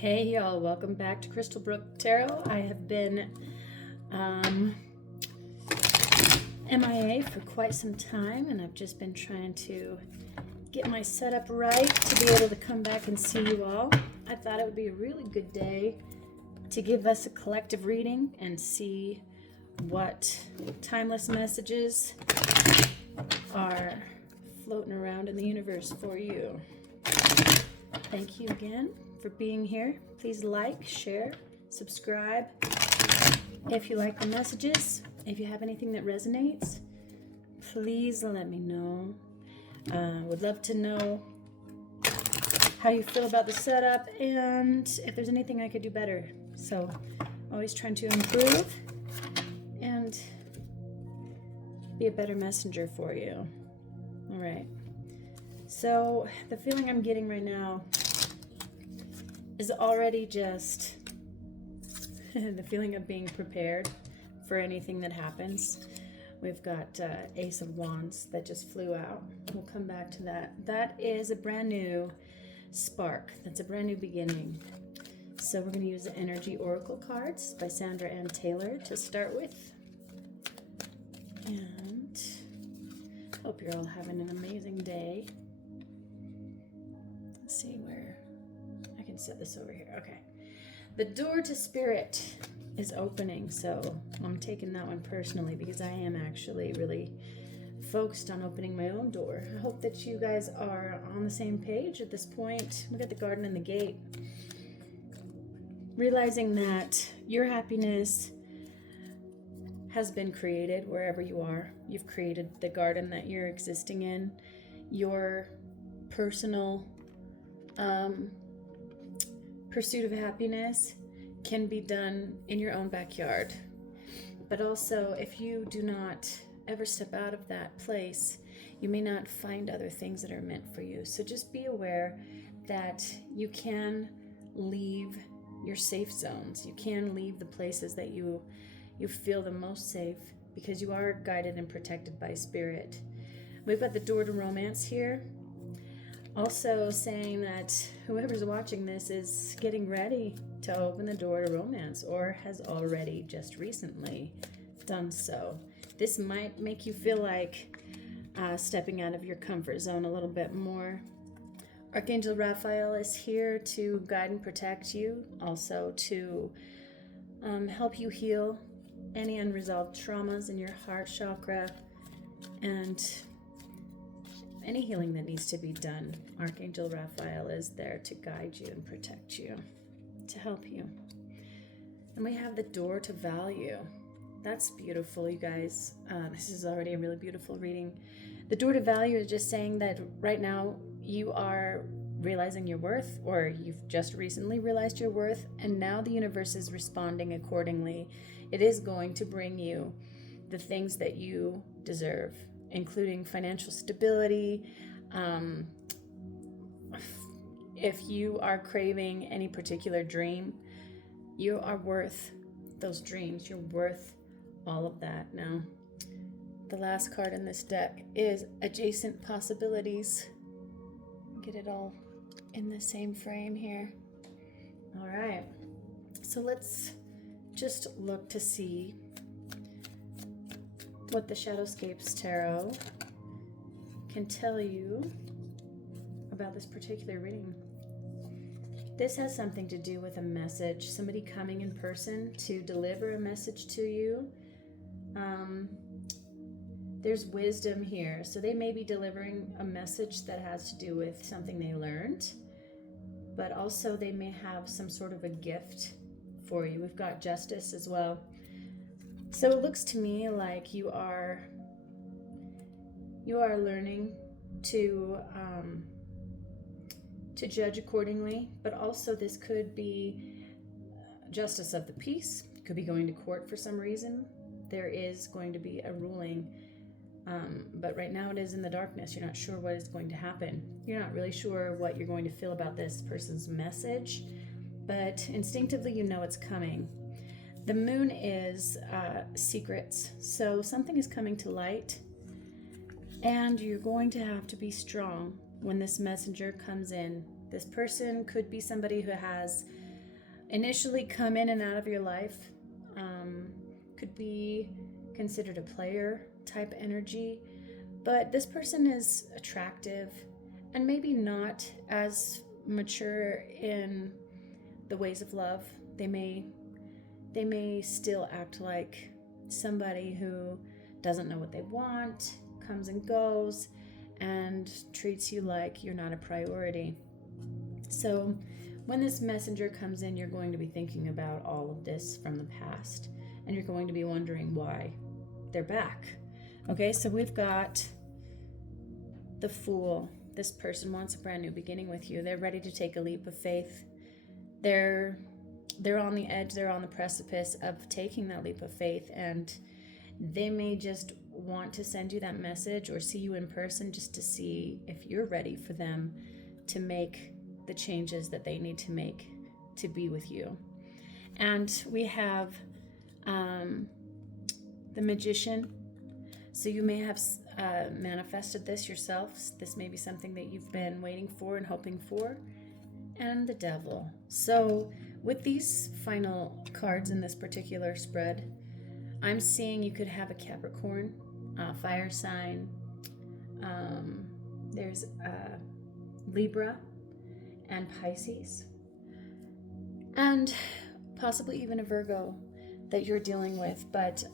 Hey y'all, welcome back to Crystal Brook Tarot. I have been MIA for quite some time, and I've just been trying to get my setup right to be able to come back and see you all. I thought it would be a really good day to give us a collective reading and see what timeless messages are floating around in the universe for you. Thank you again for being here. Please like, share, subscribe if you like the messages. If you have anything that resonates, please let me know. Would love to know how you feel about the setup and if there's anything I could do better. So always trying to improve and be a better messenger for you. All right. So the feeling I'm getting right now is already just the feeling of being prepared for anything that happens. We've got Ace of Wands that just flew out. We'll come back to that. That is a brand new spark. That's a brand new beginning. So we're going to use the Energy Oracle cards by Sandra Ann Taylor to start with. And hope you're all having an amazing day. Let's see where I can set this over here. Okay. The door to spirit is opening, so I'm taking that one personally because I am actually really focused on opening my own door. I hope that you guys are on the same page at this point. We got the garden and the gate. Realizing that your happiness has been created wherever you are. You've created the garden that you're existing in. Your personal pursuit of happiness can be done in your own backyard. But also, if you do not ever step out of that place, you may not find other things that are meant for you. So just be aware that you can leave your safe zones. You can leave the places that you feel the most safe because you are guided and protected by spirit. We've got the door to romance here. Also saying that whoever's watching this is getting ready to open the door to romance or has already just recently done so. This might make you feel like stepping out of your comfort zone a little bit more. Archangel Raphael is here to guide and protect you, also to help you heal any unresolved traumas in your heart chakra and any healing that needs to be done. Archangel Raphael is there to guide you and protect you, to help you. And we have the door to value. That's beautiful, you guys. This is already a really beautiful reading. The door to value is just saying that right now you are realizing your worth, or you've just recently realized your worth, and now the universe is responding accordingly. It is going to bring you the things that you deserve, including financial stability. If you are craving any particular dream, you are worth those dreams. You're worth all of that. Now, the last card in this deck is Adjacent Possibilities. Get it all in the same frame here. All right. So let's just look to see what the Shadowscapes Tarot can tell you about this particular reading. This has something to do with a message, somebody coming in person to deliver a message to you. There's wisdom here, so they may be delivering a message that has to do with something they learned, but also they may have some sort of a gift for you. We've got justice as well. So it looks to me like you are learning to judge accordingly, but also this could be justice of the peace. It could be going to court for some reason. There is going to be a ruling, but right now it is in the darkness. You're not sure what is going to happen. You're not really sure what you're going to feel about this person's message, but instinctively you know it's coming. The moon is secrets, so something is coming to light, and you're going to have to be strong when this messenger comes in. This person could be somebody who has initially come in and out of your life. Could be considered a player type energy, but this person is attractive and maybe not as mature in the ways of love. They may still act like somebody who doesn't know what they want, comes and goes, and treats you like you're not a priority. So when this messenger comes in, you're going to be thinking about all of this from the past, and you're going to be wondering why they're back. Okay, so we've got the Fool. This person wants a brand new beginning with you. They're ready to take a leap of faith. They're on the edge, they're on the precipice of taking that leap of faith, and they may just want to send you that message or see you in person just to see if you're ready for them to make the changes that they need to make to be with you. And we have the Magician. So you may have manifested this yourself. This may be something that you've been waiting for and hoping for. And the Devil. So with these final cards in this particular spread, I'm seeing you could have a Capricorn, fire sign. There's Libra and Pisces. And possibly even a Virgo that you're dealing with. But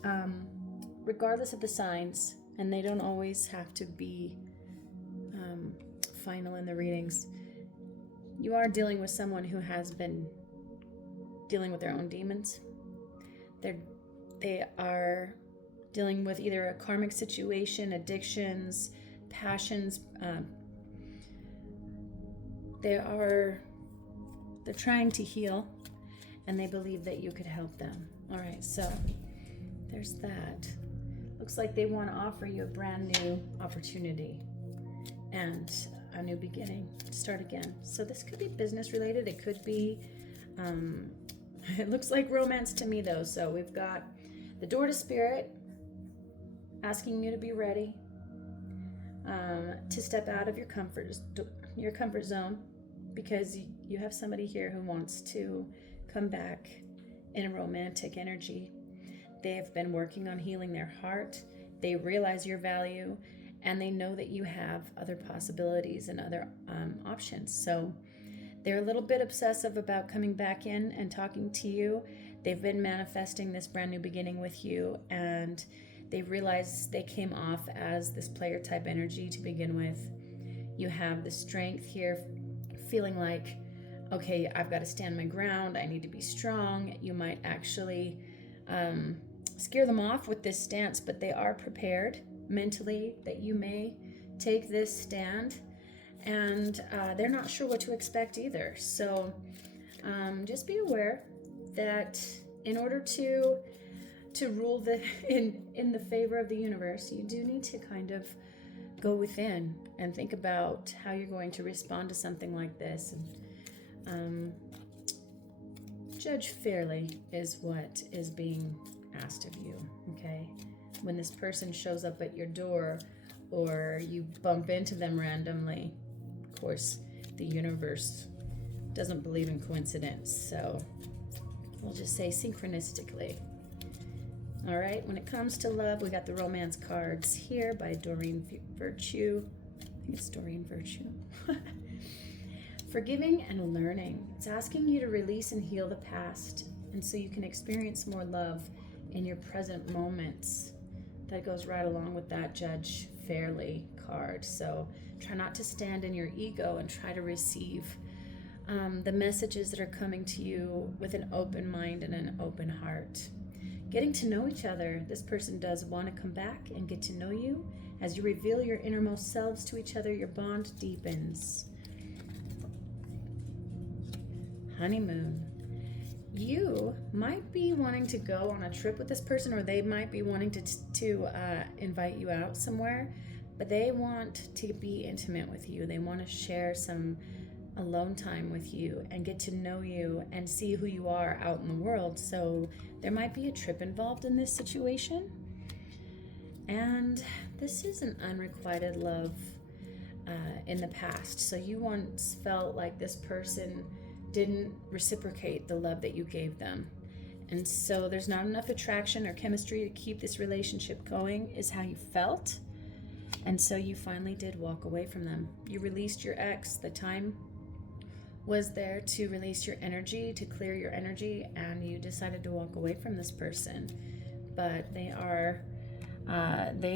regardless of the signs, and they don't always have to be final in the readings, you are dealing with someone who has been dealing with their own demons. They are dealing with either a karmic situation, addictions, passions. They're trying to heal, and they believe that you could help them. All right, so there's that. Looks like they want to offer you a brand new opportunity and a new beginning, start again. So this could be business related. It could be, it looks like romance to me though. So we've got the Door to Spirit asking you to be ready to step out of your comfort zone, because you have somebody here who wants to come back in a romantic energy. They have been working on healing their heart. They realize your value, and they know that you have other possibilities and other options. So they're a little bit obsessive about coming back in and talking to you. They've been manifesting this brand new beginning with you, and they realize they came off as this player type energy to begin with. You have the strength here, feeling like, okay, I've got to stand my ground. I need to be strong. You might actually scare them off with this stance, but they are prepared mentally that you may take this stand, and they're not sure what to expect either. So just be aware that in order to rule in the favor of the universe, you do need to kind of go within and think about how you're going to respond to something like this, and judge fairly is what is being asked of you. Okay, when this person shows up at your door or you bump into them randomly, of course the universe doesn't believe in coincidence, so we'll just say synchronistically. All right, when it comes to love, we got the romance cards here by Doreen Virtue. I think it's Doreen Virtue. Forgiving and learning. It's asking you to release and heal the past, and so you can experience more love in your present moments. That goes right along with that Judge Fairly card. So try not to stand in your ego and try to receive the messages that are coming to you with an open mind and an open heart. Getting to know each other. This person does want to come back and get to know you. As you reveal your innermost selves to each other, your bond deepens. Honeymoon. You might be wanting to go on a trip with this person, or they might be wanting to invite you out somewhere, but they want to be intimate with you. They want to share some alone time with you and get to know you and see who you are out in the world. So there might be a trip involved in this situation. And this is an unrequited love in the past. So you once felt like this person didn't reciprocate the love that you gave them. And so there's not enough attraction or chemistry to keep this relationship going, is how you felt. And so you finally did walk away from them. You released your ex. The time was there to release your energy, to clear your energy, and you decided to walk away from this person. But they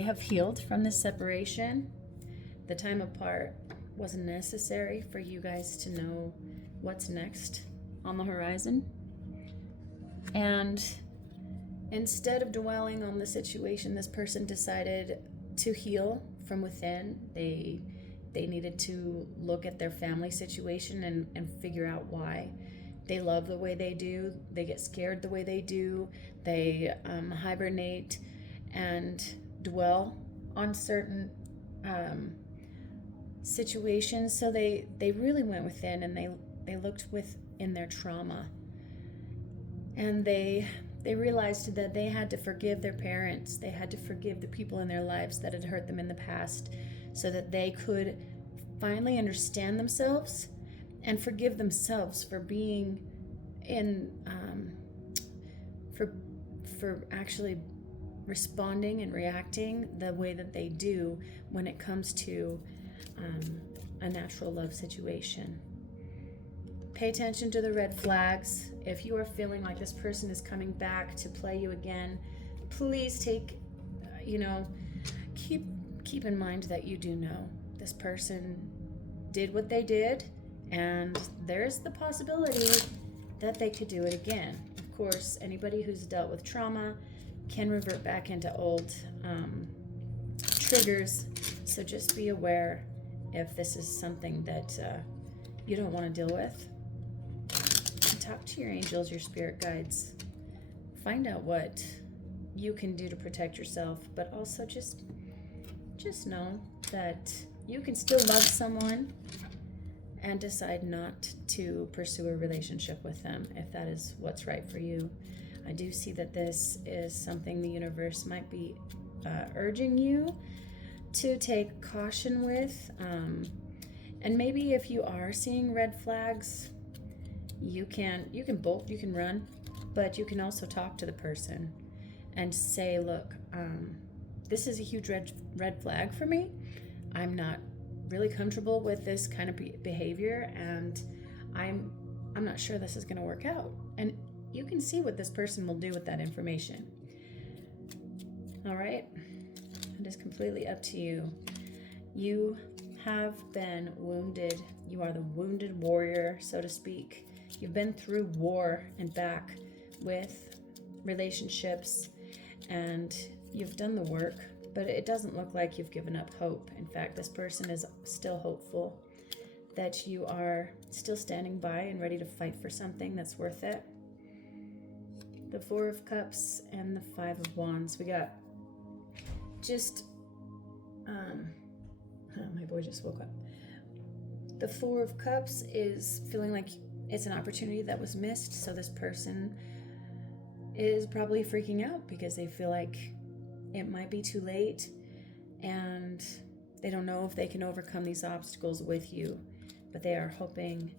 have healed from this separation. The time apart wasn't necessary for you guys to know what's next on the horizon. And instead of dwelling on the situation, this person decided to heal from within. They needed to look at their family situation and figure out why they love the way they do. They get scared the way they do. They hibernate and dwell on certain situations. So they really went within, and they looked within their trauma. And they realized that they had to forgive their parents. They had to forgive the people in their lives that had hurt them in the past, so that they could finally understand themselves and forgive themselves for being in, for actually responding and reacting the way that they do when it comes to a natural love situation. Pay attention to the red flags. If you are feeling like this person is coming back to play you again, please keep in mind that you do know this person did what they did, and there's the possibility that they could do it again. Of course, anybody who's dealt with trauma can revert back into old triggers, so just be aware if this is something that you don't want to deal with. Talk to your angels, your spirit guides. Find out what you can do to protect yourself, but also just know that you can still love someone and decide not to pursue a relationship with them if that is what's right for you. I do see that this is something the universe might be urging you to take caution with. And maybe if you are seeing red flags, you can bolt, you can run, but you can also talk to the person and say, look, this is a huge red flag for me. I'm not really comfortable with this kind of behavior, and I'm not sure this is going to work out. And you can see what this person will do with that information. All right? It is completely up to you. You have been wounded. You are the wounded warrior, so to speak. You've been through war and back with relationships, and you've done the work, but it doesn't look like you've given up hope. In fact, this person is still hopeful that you are still standing by and ready to fight for something that's worth it. The Four of Cups and the Five of Wands. We got just, my boy just woke up. The Four of Cups is feeling like it's an opportunity that was missed, so this person is probably freaking out because they feel like it might be too late and they don't know if they can overcome these obstacles with you, but they are hoping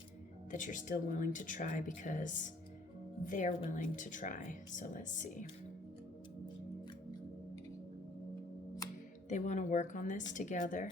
that you're still willing to try because they're willing to try. So let's see. They want to work on this together.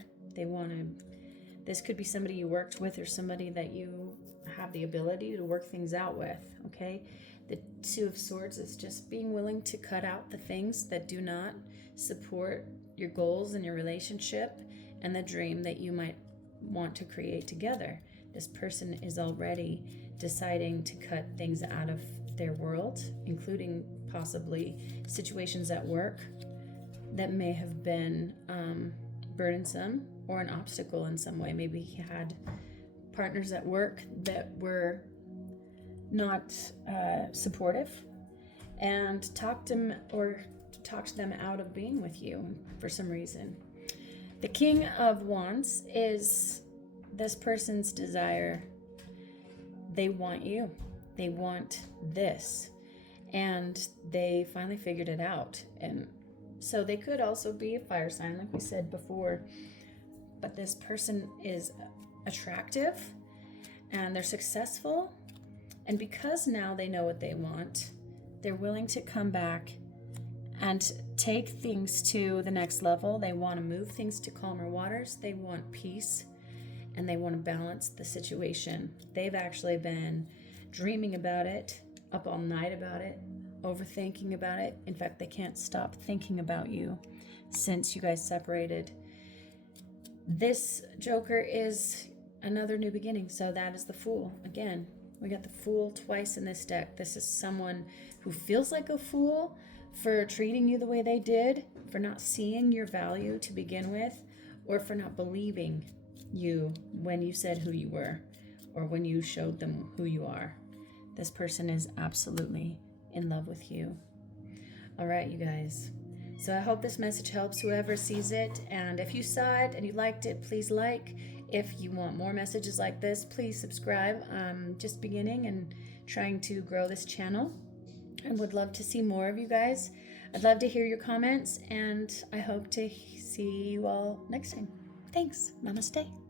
This could be somebody you worked with or somebody that you have the ability to work things out with, okay? The Two of Swords is just being willing to cut out the things that do not support your goals and your relationship and the dream that you might want to create together. This person is already deciding to cut things out of their world, including possibly situations at work that may have been burdensome or an obstacle in some way. Maybe he had partners at work that were not supportive, and talk to them out of being with you for some reason. The King of Wands is this person's desire. They want you. They want this. And they finally figured it out. And so they could also be a fire sign, like we said before. But this person is attractive and they're successful And because now they know what they want, they're willing to come back and take things to the next level. They want to move things to calmer waters. They want peace, and they want to balance the situation. They've actually been dreaming about it, up all night about it, overthinking about it. In fact, they can't stop thinking about you since you guys separated. This Joker is another new beginning. So that is the Fool. Again, we got the Fool twice in this deck. This is someone who feels like a fool for treating you the way they did, for not seeing your value to begin with, or for not believing you when you said who you were, or when you showed them who you are. This person is absolutely in love with you. All right, you guys. So I hope this message helps whoever sees it. And if you saw it and you liked it, please like. If you want more messages like this, please subscribe. I'm just beginning and trying to grow this channel, and would love to see more of you guys. I'd love to hear your comments, and I hope to see you all next time. Thanks. Namaste.